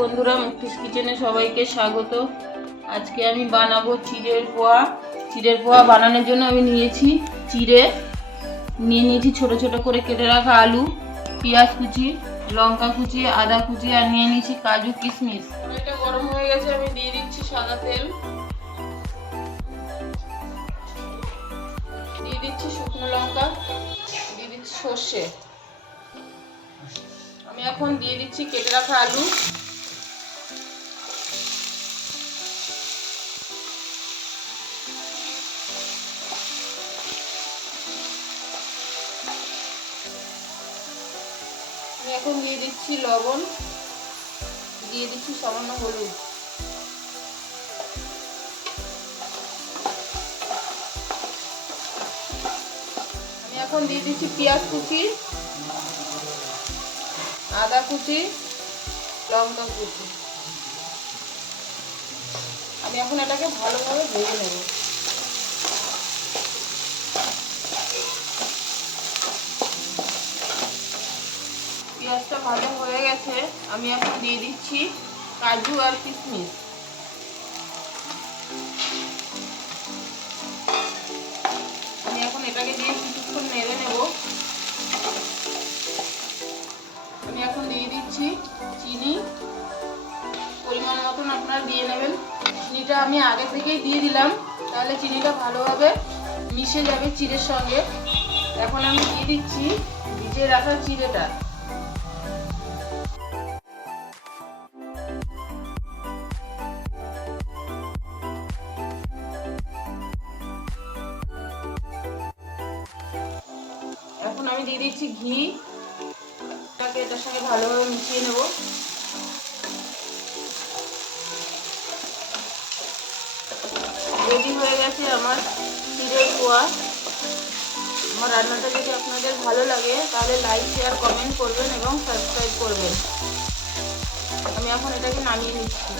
বন্ধুরা, মুক্তিস কিচেনে সবাইকে স্বাগত। আজকে আমি বানাবো চিড়ের পোয়া। চিড়ের পোয়া বানানোর জন্য আমি নিয়েছি চিড়ে, নিয়েছি ছোট ছোট করে কেটে রাখা আলু, পেঁয়াজ কুচি, লঙ্কা কুচি, আদা কুচি, আর নিয়ে নিয়েছি কাজু কিশমিশ। এটা গরম হয়ে গেছে, আমি দিয়ে দিচ্ছি সাদা তেল, দিয়ে দিচ্ছি শুকনো লঙ্কা, দিয়ে দিচ্ছি সর্ষে। আমি এখন দিয়ে দিচ্ছি কেটে রাখা আলু, আমি এখন দিয়ে দিচ্ছি লবণ, দিয়ে দিচ্ছি সামান্য হলুদ, আমি এখন দিয়ে দিচ্ছি পেঁয়াজ কুচি, আদা কুচি, লঙ্কা কুচি। আমি এখন এটাকে ভালোভাবে ভেজে নেব। পেঁয়াজটা ভাজা হয়ে গেছে, আমি এখন দিয়ে দিচ্ছি কাজু আর কিশমিশ। আমি এখন এটাকে দিয়ে কিছুক্ষণ নেড়ে নেব। আমি এখন দিয়ে দিচ্ছি চিনি, পরিমাণ মতন আপনারা দিয়ে নেবেন। চিনিটা আমি আগে থেকেই দিয়ে দিলাম, তাহলে চিনিটা ভালোভাবে মিশে যাবে চিড়ের সঙ্গে। এখন আমি দিয়ে দিচ্ছি ভিজে রাখা চিড়েটা। এখন আমি দিয়ে দিচ্ছি ঘি, এটার সঙ্গে ভালোভাবে মিশিয়ে নেব। রেডি হয়ে গেছে আমার চিড়ের পোয়া। আমার রান্নাটা যদি আপনাদের ভালো লাগে তাহলে লাইক, শেয়ার, কমেন্ট করবেন এবং সাবস্ক্রাইব করবেন। আমি এখন এটাকে নামিয়ে নিচ্ছি।